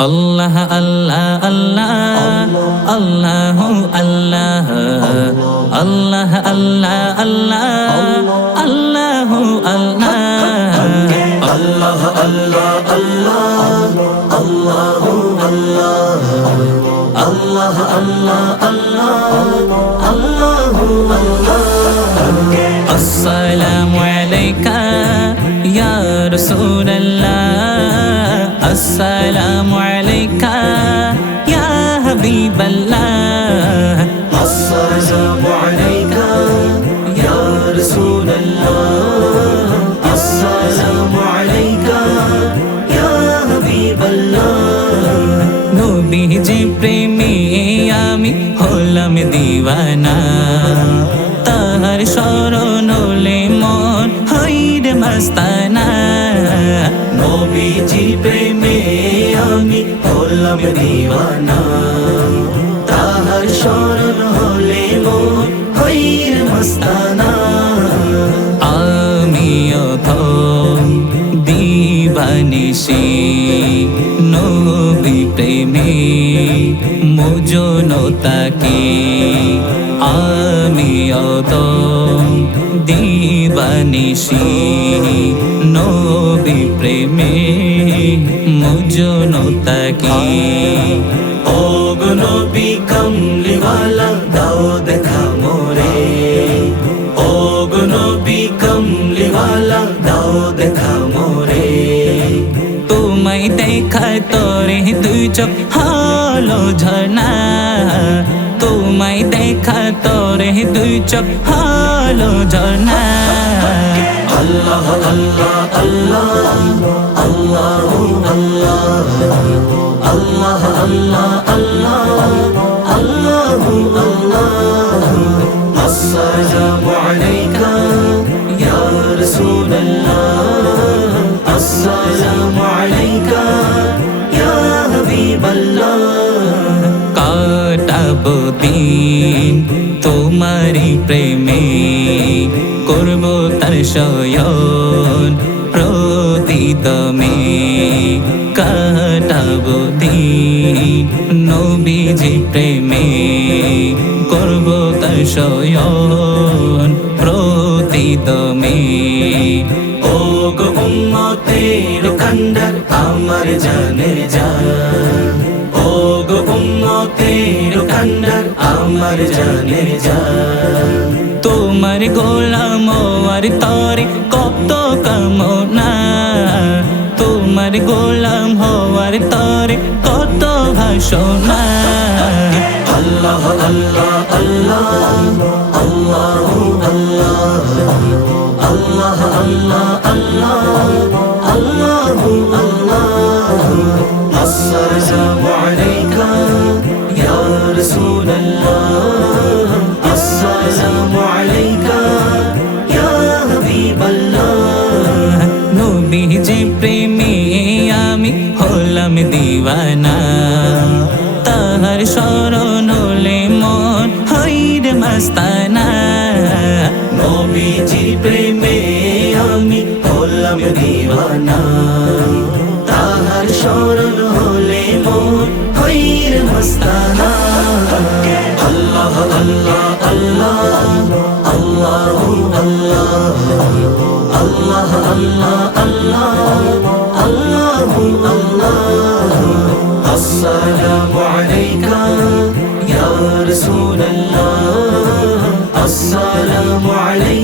আল্লাহ আল্লাহ আল্লাহ আল্লাহু আল্লাহ আল্লাহ আল্লাহ আল্লাহ আল্লাহু আল্লাহ আল্লাহ আল্লাহ আল্লাহ আল্লাহু আল্লাহ আল্লাহ আল্লাহ আল্লাহ আল্লাহু আল্লাহ আসসালামু আলাইকা ইয়া রাসূলুল্লাহ আসসালামু আলাইকা ইয়া হাবিবাল্লাহ আসসালামু আলাইকা ইয়া রাসূলুল্লাহ আসসালামু আলাইকা ইয়া হাবিবাল্লাহ নবীজি প্রেমে আমি হলাম দিওয়ানা তাহার শরণ হলে মন হইরে মস্তানা নবীজি প্রেমে আমি হলাম দিওয়ানা তাহার শরণ হলে মন হইর মস্তানা আমিও তো দিবানিশি নবী প্রেমে মুজনো তাকে আমিও তো দিবানিশি নবী প্রেমে মুজনো তাকে ও গো নবী কমলিওয়ালা দাও দেখা মোরে ও গো নবী কমলিওয়ালা দাও দেখা মোরে তোমায় দেখা তোরে দুই চোখ হলো ঝর্ণা তোমায় দেখা তোরে দুই চোখ হলো ঝর্ণা আল্লাহ আল্লাহ আল্লাহ আল্লাহু আল্লাহ আল্লাহ আল্লাহ আল্লাহ আল্লাহু আল্লাহ আসসালামু আলাইকা ইয়া রাসূলুল্লাহ আসসালামু আলাইকা ইয়া হাবিবাল্লাহ কাটাবো দিন তোমারি প্রেমে করব তার শয়ন প্রতিদমে কাটাবো দিন নবীজি প্রেমে করব তার শয়ন প্রতিদমে ও গো উম্মতের কান্ডার আমার জানের জান ও গো উম্মতের কান্ডার আমার জানের জান তোমার গোলাম আর তরে কত কামনা তোমার গোলাম হওয়ার তরে কত ভাষণা আল্লাহ আল্লাহ আল্লাহ আল্লাহু আল্লাহ আল্লাহ আল্লাহ আল্লাহ আল্লাহু আল্লাহ আসসালামু আলাইকা ইয়া রাসূলুল্লাহ আসসালামু আলাইকা ইয়া হাবিবাল্লাহ নবীজি প্রেমে আমি হলাম দিওয়ানা তাহার শরণ হলে মন হইরে মস্তানা নবীজি প্রেমে আমি হলাম দিওয়ানা তাহার শরণ হলে মন হইর মস্তানা আল্লাহ আল্লাহ আল্লাহ আল্লাহু আল্লাহ আল্লাহ আল্লাহ আল্লাহ আল্লাহু আল্লাহ আসসালামু আলাইকা ইয়া রাসূলুল্লাহ আসসালামু আলাইকা